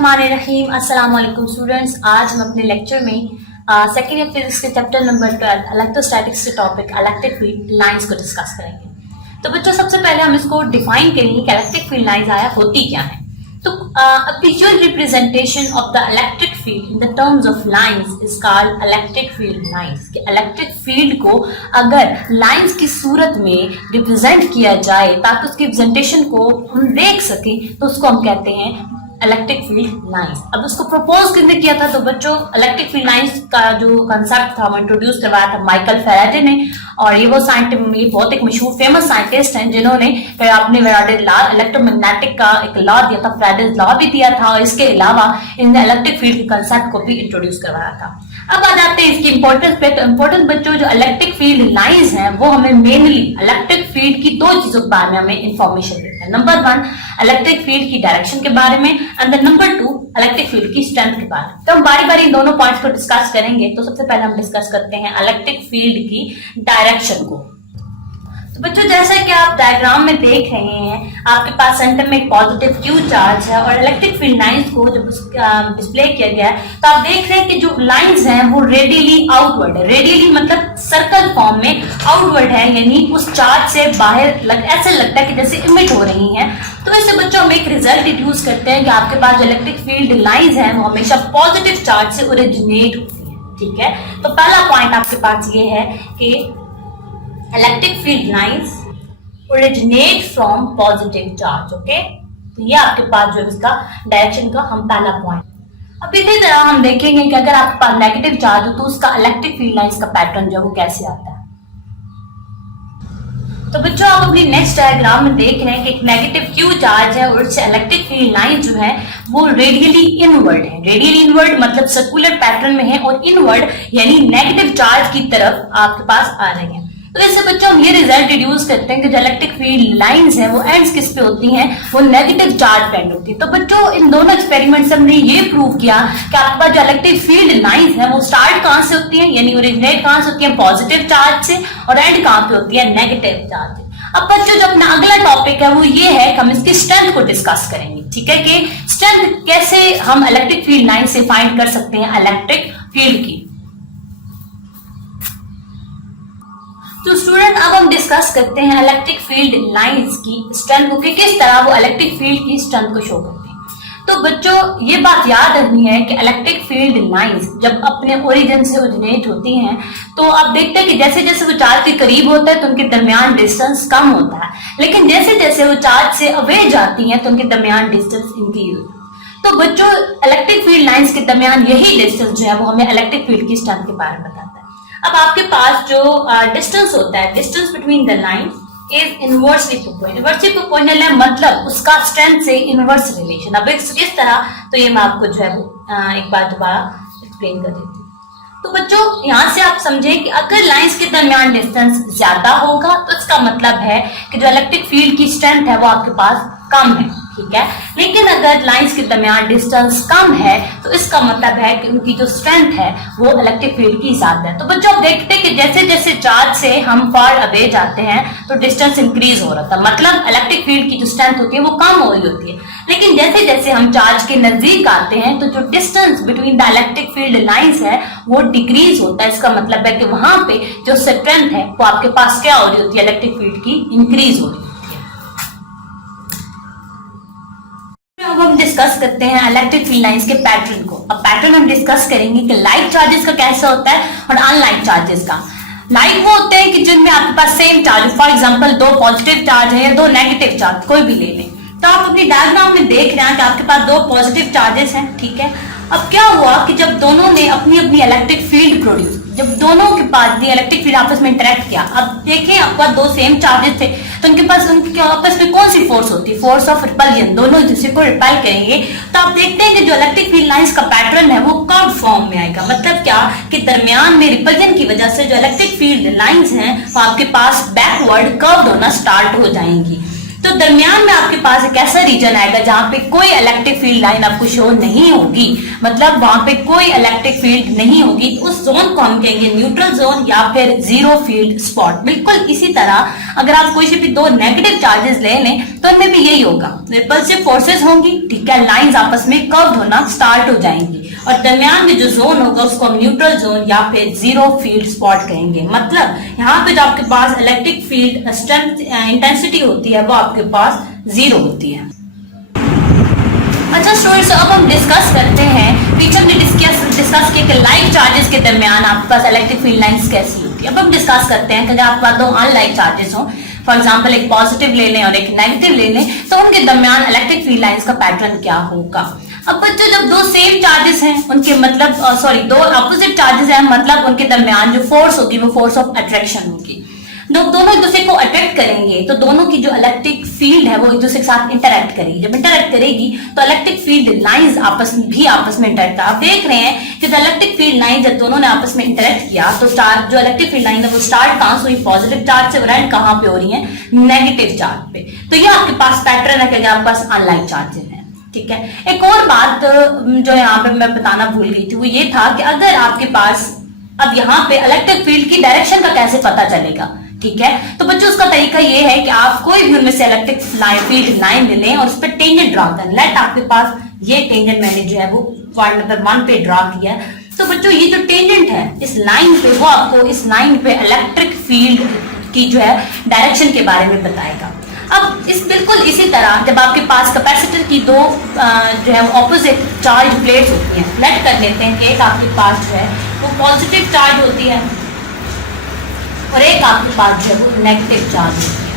बिस्मिल्लाहिर्रहमानिर्रहीम। अस्सलाम वालेकुम स्टूडेंट्स। आज हम अपने लेक्चर में सेकेंड ईयर फिजिक्स के चैप्टर नंबर 12 इलेक्ट्रोस्टैटिक्स के टॉपिक इलेक्ट्रिक फील्ड लाइंस को डिस्कस करेंगे। तो बच्चों सबसे पहले हम इसको डिफाइन करेंगे कि इलेक्ट्रिक फील्ड लाइंस आया होती क्या है। तो a visual representation of the electric field in the terms of lines is called electric field lines। कि इलेक्ट्रिक फील्ड को अगर लाइंस की सूरत में रिप्रेजेंट किया जाए ताकि उसकी रिप्रेजेंटेशन को हम देख सकें तो उसको हम कहते हैं इलेक्ट्रिक फील्ड लाइंस। अब उसको प्रपोज किसने किया था? तो बच्चों इलेक्ट्रिक फील्ड लाइंस का जो कंसेप्ट था वो इंट्रोड्यूस करवाया था माइकल फैराडे ने। और ये वो ये बहुत एक मशहूर फेमस साइंटिस्ट हैं जिन्होंने अपने फैराडे लॉ इलेक्ट्रोमैग्नेटिक का एक लॉ दिया था, फैराडे लॉ भी दिया था और इसके अलावा इन्होंने इलेक्ट्रिक फील्ड के कंसेप्ट को भी इंट्रोड्यूस करवाया था। अब आ जाते हैं इसकी इंपॉर्टेंस पे। तो इंपॉर्टेंट बच्चों जो इलेक्ट्रिक फील्ड लाइंस हैं वो हमें मेनली इलेक्ट्रिक फील्ड की दो चीजों के बारे में हमें इंफॉर्मेशन देते हैं। नंबर 1 इलेक्ट्रिक फील्ड की डायरेक्शन के बारे में एंड नंबर 2 इलेक्ट्रिक फील्ड की स्ट्रेंथ के बारे में। तो हम बारी बारी इन दोनों पॉइंट्स को डिस्कस करेंगे। तो सबसे पहले हम डिस्कस करते हैं इलेक्ट्रिक फील्ड की डायरेक्शन को। तो बच्चों जैसा कि आप डायग्राम में देख रहे हैं आपके पास सेंटर में एक पॉजिटिव क्यू चार्ज है और इलेक्ट्रिक फील्ड लाइंस को जब डिस्प्ले किया गया है तो आप देख रहे हैं कि जो लाइंस हैं वो रेडियली आउटवर्ड है। रेडियली मतलब सर्कल फॉर्म में आउटवर्ड है, यानी उस चार्ज से बाहर ऐसे लगता है कि जैसे इमिट हो रही हैं। तो इससे बच्चों हम एक रिजल्ट इंट्रोड्यूस करते हैं कि आपके पास जो इलेक्ट्रिक फील्ड लाइंस हैं वो हमेशा पॉजिटिव चार्ज से ओरिजिनेट होती है। ठीक है, तो पहला पॉइंट आपके पास ये है कि electric field lines originate from positive charge. Okay, तो ये आपके पास जो इसका डायरेक्शन का हम पहला पॉइंट। अब इसी तरह हम देखेंगे कि अगर आपके पास नेगेटिव चार्ज हो तो उसका इलेक्ट्रिक फील्ड लाइंस का पैटर्न जो है वो कैसे आता है। तो बच्चों आप अपनी नेक्स्ट डायग्राम में देख रहे हैं कि एक नेगेटिव क्यू चार्ज है और इससे इलेक्ट्रिक फील्ड लाइन जो है वो रेडियली इनवर्ड है। रेडियली इनवर्ड मतलब सर्कुलर पैटर्न में है और इनवर्ड यानी नेगेटिव चार्ज की तरफ आपके पास आ रही है। तो इससे बच्चों हम ये रिजल्ट डिड्यूस करते हैं कि जो इलेक्ट्रिक फील्ड लाइंस हैं वो एंड्स किस पे होती हैं, वो नेगेटिव चार्ज पे एंड होती है। तो बच्चों इन दोनों एक्सपेरिमेंट से हमने ये प्रूव किया कि आपके पास जो इलेक्ट्रिक फील्ड लाइंस हैं वो स्टार्ट कहां से होती है, यानी ओरिजिनेट कहां से होती है, पॉजिटिव चार्ज से, और एंड कहां पे होती है, नेगेटिव चार्ज से। अब बच्चों जो अपना अगला टॉपिक है वो ये है कि हम इसकी स्ट्रेंथ को डिस्कस करेंगे। ठीक है, कि स्ट्रेंथ कैसे हम इलेक्ट्रिक फील्ड लाइन से फाइंड कर सकते हैं इलेक्ट्रिक फील्ड की। तो स्टूडेंट अब हम डिस्कस करते हैं इलेक्ट्रिक फील्ड लाइंस की स्ट्रेंथ को कि किस तरह वो इलेक्ट्रिक फील्ड की स्ट्रेंथ को शो करते हैं। तो बच्चों ये बात याद रखनी है कि इलेक्ट्रिक फील्ड लाइंस जब अपने ओरिजिन से ओरिजिनेट होती हैं तो आप देखते हैं कि जैसे जैसे वो चार्ज के करीब होता है तो उनके दरमियान डिस्टेंस कम होता है, लेकिन जैसे जैसे वो चार्ज से अवे जाती हैं तो उनके दरमियान डिस्टेंस इंक्रीज होता है। तो बच्चों इलेक्ट्रिक फील्ड लाइंस के दरमियान यही डिस्टेंस जो है वो हमें इलेक्ट्रिक फील्ड की स्ट्रेंथ के बारे में बताता है। अब आपके पास जो डिस्टेंस होता है, distance between the line is inversely proportional है, मतलब उसका स्ट्रेंथ से इनवर्स रिलेशन। अब इस तरह तो ये मैं आपको जो है वो एक बार दोबारा एक्सप्लेन कर देती हूँ। तो बच्चों यहाँ से आप समझें कि अगर लाइंस के दरमियान डिस्टेंस ज्यादा होगा तो इसका मतलब है कि जो इलेक्ट्रिक फील्ड की स्ट्रेंथ है वो आपके पास कम है। ठीक है, लेकिन अगर लाइंस के दरमियान डिस्टेंस कम है तो इसका मतलब है कि उनकी जो स्ट्रेंथ है वो इलेक्ट्रिक फील्ड की ज्यादा है। तो बच्चों आप देखते हैं कि जैसे जैसे चार्ज से हम फार अवे जाते हैं तो डिस्टेंस इंक्रीज हो रहा था, मतलब इलेक्ट्रिक फील्ड की जो स्ट्रेंथ होती है वो कम हो रही होती है। लेकिन जैसे जैसे हम चार्ज के नजदीक आते हैं तो जो distance between the electric field lines है वो डिक्रीज होता है। इसका मतलब है कि वहां पे जो स्ट्रेंथ है वो आपके पास क्या हो रही होती है, इलेक्ट्रिक फील्ड की इंक्रीज हो रही है। अब हम डिस्कस करते हैं इलेक्ट्रिक फील्ड लाइंस के पैटर्न को। अब पैटर्न हम डिस्कस करेंगे कि लाइक चार्जेस का कैसा होता है और अनलाइक चार्जेस का। लाइक वो होते हैं कि जिनमें आपके पास सेम चार्ज, फॉर एग्जांपल दो पॉजिटिव चार्ज है या दो नेगेटिव चार्ज, कोई भी ले लें। तो आप अपनी डायग्राम में देख रहे हैं कि आपके पास दो पॉजिटिव चार्जेस हैं। ठीक है, अब क्या हुआ कि जब दोनों ने अपनी अपनी इलेक्ट्रिक फील्ड प्रोड्यूस, जब दोनों के पास इलेक्ट्रिक फील्ड आपस में इंटरेक्ट किया, अब देखें आपका दो सेम चार्जेस थे तो उनके पास उनके आपस में कौन सी फोर्स होती है, फोर्स ऑफ रिपल्जन, दोनों एक दूसरे को रिपेल करेंगे। तो आप देखते हैं कि जो इलेक्ट्रिक फील्ड लाइंस का पैटर्न है वो कर्व फॉर्म में आएगा। मतलब क्या कि दरमियान में रिपल्जन की वजह से जो इलेक्ट्रिक फील्ड लाइंस हैं वो आपके पास बैकवर्ड कर्व होना स्टार्ट हो जाएंगी। तो दरमियान में आपके पास एक ऐसा रीजन आएगा जहां पे कोई इलेक्ट्रिक फील्ड लाइन आपको शो नहीं होगी, मतलब वहां पे कोई इलेक्ट्रिक फील्ड नहीं होगी। उस जोन को हम कहेंगे न्यूट्रल जोन या फिर जीरो फील्ड स्पॉट। बिल्कुल इसी तरह अगर आप कोई से भी दो नेगेटिव चार्जेस ले लें तो उनमें भी यही होगा, रिपल्सिव फोर्सेस होंगी, ठीक है, लाइंस आपस में कर्व्ड होना स्टार्ट हो जाएंगी और दरमियान में जो जोन होगा उसको हम न्यूट्रल जोन या फिर जीरो फील्ड स्पॉट कहेंगे। मतलब यहाँ पे जो आपके पास इलेक्ट्रिक फील्ड स्ट्रेंथ इंटेंसिटी होती है वो आपके पास जीरो होती है। अच्छा स्टूडेंट्स, अब हम डिस्कस करते हैं, पीछे हमने डिस्कस किया कि लाइक चार्जेस के दरमियान आपके पास इलेक्ट्रिक फील्ड लाइंस कैसी होती है। अब हम डिस्कस करते हैं कि अगर आपके पास दो अनलाइक चार्जेस हो, फॉर एग्जांपल एक पॉजिटिव ले लें और एक नेगेटिव ले लें, तो उनके दरमियान इलेक्ट्रिक फील्ड लाइंस का पैटर्न क्या होगा। अब बच्चों जब दो सेम चार्जेस हैं उनके मतलब दो अपोजिट चार्जेस हैं, मतलब उनके दरमियान जो फोर्स होगी वो फोर्स ऑफ अट्रैक्शन होगी। दोनों एक दूसरे को अट्रैक्ट करेंगे तो दोनों की जो इलेक्ट्रिक फील्ड है वो एक दूसरे के साथ इंटरैक्ट करेगी। जब इंटरैक्ट करेगी तो इलेक्ट्रिक फील्ड लाइंस आपस में इंटरैक्ट। आप देख रहे हैं कि इलेक्ट्रिक फील्ड लाइन जब दोनों ने आपस में इंटरैक्ट किया तो जो इलेक्ट्रिक फील्ड लाइन है वो स्टार्ट कहां से हुई, पॉजिटिव चार्ज से, और एंड कहां पे हो रही है, नेगेटिव चार्ज पे। तो ये आपके पास पैटर्न है कि आपके पास अनलाइक चार्जेस है, ठीक है। एक और बात जो यहाँ पे मैं बताना भूल गई थी वो ये था कि अगर आपके पास अब यहाँ पे इलेक्ट्रिक फील्ड की डायरेक्शन का कैसे पता चलेगा, ठीक है। तो बच्चों उसका तरीका ये है कि आप कोई भी उनमें से इलेक्ट्रिक फील्ड लाइन ले लें और उस पर टेंजेंट ड्रा करें। लेट आपके पास ये टेंजेंट मैंने जो है वो पॉइंट नंबर 1 पे ड्रा किया है। तो बच्चों ये जो टेंजेंट है इस लाइन पे वो आपको इस लाइन पे इलेक्ट्रिक फील्ड की जो है डायरेक्शन के बारे में बताएगा। अब इस बिल्कुल इसी तरह जब आपके पास कैपेसिटर की दो जो है ऑपोजिट चार्ज प्लेट्स होती हैं, लेट कर लेते हैं कि एक आपके पास जो है वो पॉजिटिव चार्ज होती है और एक आपके पास जो है वो नेगेटिव चार्ज होती है।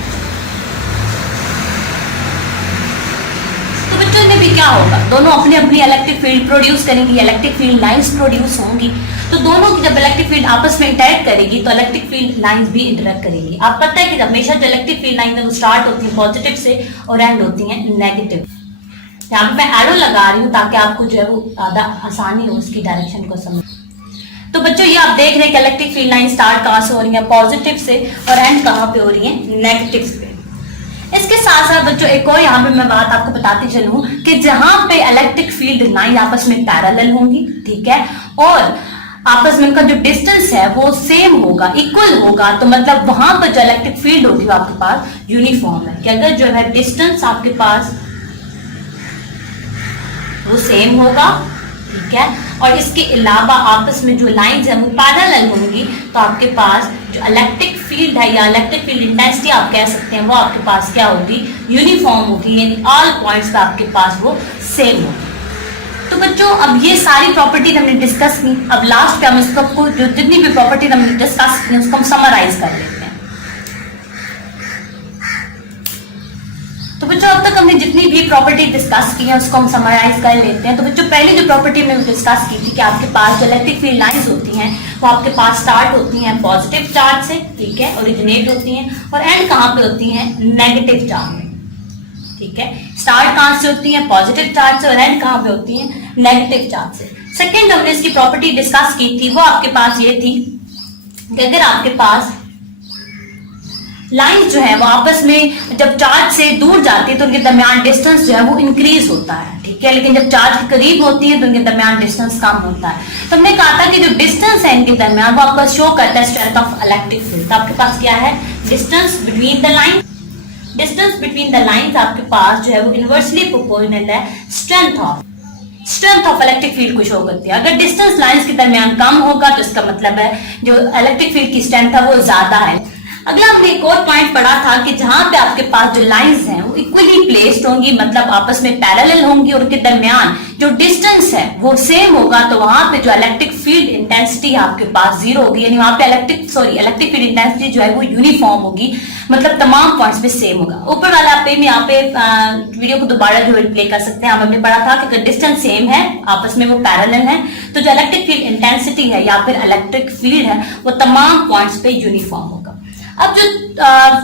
तो बच्चों में भी क्या होगा, दोनों अपनी अपनी इलेक्ट्रिक फील्ड प्रोड्यूस करेंगी, इलेक्ट्रिक फील्ड लाइंस प्रोड्यूस होंगी। तो दोनों की जब इलेक्ट्रिक फील्ड आपस में इंटरैक्ट करेगी तो इलेक्ट्रिक फील्ड लाइंस भी इंटरैक्ट करेगी। आप पता है कि हमेशा जो इलेक्ट्रिक फील्ड लाइन है वो स्टार्ट होती है पॉजिटिव से और एंड होती है नेगेटिव। यहाँ पे मैं एरो लगा रही हूँ ताकि आपको जो है वो ज्यादा आसानी हो उसकी डायरेक्शन को समझ। तो बच्चों ये आप देख रहे हैं कि इलेक्ट्रिक फील्ड लाइन स्टार्ट कहां से हो रही है, पॉजिटिव से, और एंड कहां पे हो रही है, नेगेटिव से। इसके साथ साथ बच्चों एक और यहाँ पे मैं बात आपको बताती चलूं कि जहां पे इलेक्ट्रिक फील्ड लाइन आपस में पैरेलल होंगी, ठीक है, और आपस में उनका जो डिस्टेंस है वो सेम होगा, इक्वल होगा, तो मतलब वहां पर जो इलेक्ट्रिक फील्ड होगी वो आपके पास यूनिफॉर्म है। कि अगर जो है डिस्टेंस आपके पास वो सेम होगा, ठीक है, और इसके अलावा आपस में जो लाइंस है वो पैरेलल होंगी, तो आपके पास जो इलेक्ट्रिक फील्ड है या इलेक्ट्रिक फील्ड इंटेंसिटी आप कह सकते हैं वो आपके पास क्या होगी, यूनिफॉर्म होगी, यानी ऑल पॉइंट्स पे आपके पास वो सेम होगी। तो बच्चों अब ये सारी प्रॉपर्टी हमने डिस्कस की। अब लास्ट पे हम इसको जो जितनी भी प्रॉपर्टी हमने डिस्कस की उसको हम समराइज कर लेते हैं। तो बच्चों अब तक हमने जितनी भी प्रॉपर्टी डिस्कस की है उसको हम समराइज कर लेते हैं। तो बच्चों पहली जो प्रॉपर्टी हमने डिस्कस की थी कि आपके पास जो इलेक्ट्रिक फील्ड लाइंस होती हैं वो आपके पास स्टार्ट होती हैं पॉजिटिव चार्ज से, ठीक है, ओरिजिनेट होती हैं, और एंड कहां पे होती हैं, नेगेटिव चार्ज में, ठीक है। स्टार्ट कहां से होती है, पॉजिटिव चार्ज से, और एंड कहां पे होती है, नेगेटिव चार्ज से। सेकेंड हमने इसकी प्रॉपर्टी डिस्कस की थी वो आपके पास ये थी कि अगर आपके पास लाइन जो है वो आपस में जब चार्ज से दूर जाती है तो उनके दरमियान डिस्टेंस जो है वो इंक्रीज होता है, ठीक है, लेकिन जब चार्ज के करीब होती है तो उनके दरमियान डिस्टेंस कम होता है। तो हमने कहा था कि जो डिस्टेंस है इनके दरमियान वो आपको शो करता है स्ट्रेंथ ऑफ इलेक्ट्रिक फील्ड। तो आपके पास क्या है, distance between the line, distance between the lines आपके पास जो है वो इनवर्सली प्रोपोर्शनल है स्ट्रेंथ ऑफ इलेक्ट्रिक फील्ड को शो करती है। अगर डिस्टेंस लाइंस के दरमियान कम होगा तो इसका मतलब है जो इलेक्ट्रिक फील्ड की स्ट्रेंथ है वो ज्यादा है। अगला हमने एक और पॉइंट पढ़ा था कि जहां पे आपके पास जो लाइंस हैं वो इक्वली प्लेस्ड होंगी, मतलब आपस में पैरेलल होंगी, और उनके दरमियान जो डिस्टेंस है वो सेम होगा, तो वहां पे जो इलेक्ट्रिक फील्ड इंटेंसिटी आपके पास जीरो होगी, यानी वहां पे इलेक्ट्रिक फील्ड इंटेंसिटी जो है वो यूनिफॉर्म होगी, मतलब तमाम पॉइंट्स पे सेम होगा। ऊपर वाला पे में यहाँ पे वीडियो को दोबारा जो प्ले कर सकते हैं। हमने पढ़ा था कि अगर डिस्टेंस सेम है, आपस में वो पैरेलल है, तो जो इलेक्ट्रिक फील्ड इंटेंसिटी है या फिर इलेक्ट्रिक फील्ड है वो तमाम पॉइंट्स पे यूनिफॉर्म होगा। अब जो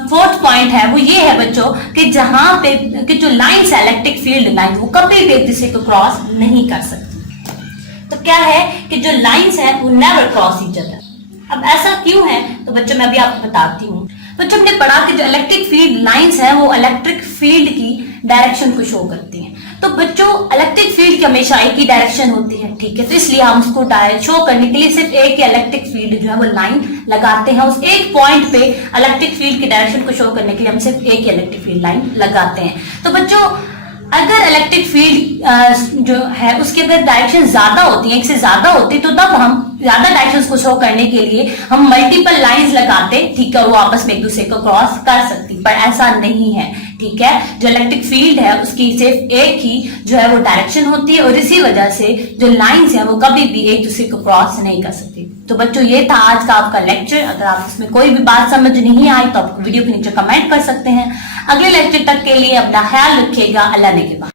फोर्थ पॉइंट है वो ये है बच्चों कि जहां पे कि जो लाइंस है इलेक्ट्रिक फील्ड लाइन वो कभी भी एक दूसरे को क्रॉस नहीं कर सकती। तो क्या है कि जो लाइंस है वो नेवर क्रॉस ईच अदर। अब ऐसा क्यों है तो बच्चों मैं अभी आपको बताती हूँ। बच्चों हमने पढ़ा कि जो इलेक्ट्रिक फील्ड लाइंस है वो इलेक्ट्रिक फील्ड की डायरेक्शन को शो करती हैं। तो बच्चों इलेक्ट्रिक फील्ड की हमेशा एक ही डायरेक्शन होती है, ठीक है, तो इसलिए हम उसको शो करने के लिए सिर्फ एक ही इलेक्ट्रिक फील्ड जो है वो लाइन लगाते हैं। उस एक पॉइंट पे इलेक्ट्रिक फील्ड की डायरेक्शन को शो करने के लिए हम सिर्फ एक ही इलेक्ट्रिक फील्ड लाइन लगाते हैं। तो बच्चों अगर इलेक्ट्रिक फील्ड जो है उसकी अगर डायरेक्शन ज्यादा होती है, एक से ज्यादा होती है, तो तब हम ज्यादा डायरेक्शंस को शो करने के लिए हम मल्टीपल लाइंस लगाते, ठीक है, वो आपस में एक दूसरे को क्रॉस कर सकती, पर ऐसा नहीं है, ठीक है। जो इलेक्ट्रिक फील्ड है उसकी सिर्फ एक ही जो है वो डायरेक्शन होती है और इसी वजह से जो लाइंस है वो कभी भी एक दूसरे को क्रॉस नहीं कर सकती। तो बच्चों ये था आज का आपका लेक्चर। अगर आप इसमें कोई भी बात समझ नहीं आई तो आप वीडियो के नीचे कमेंट कर सकते हैं। अगले लेक्चर तक के लिए अपना ख्याल रखिएगा। अल्लाह ने के बाद।